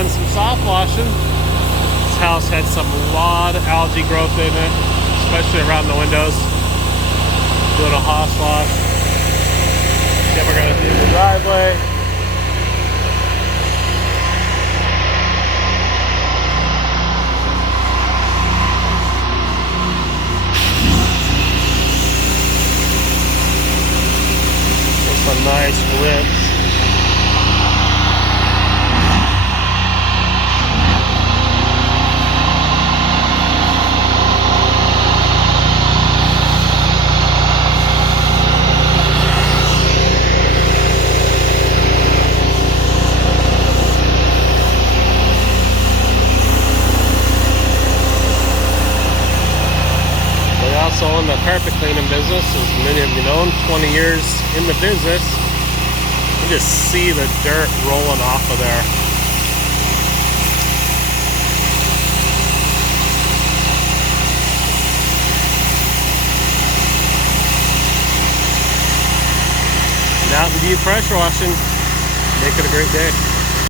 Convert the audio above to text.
doing some soft washing. This house had a lot of algae growth in it, especially around the windows. Doing a house wash. Then we're gonna do the driveway. Some nice rips. We also own the carpet cleaning business, as many of you know, 20 years in the business. You just see the dirt rolling off of there. Mountain View pressure washing. Make it a great day.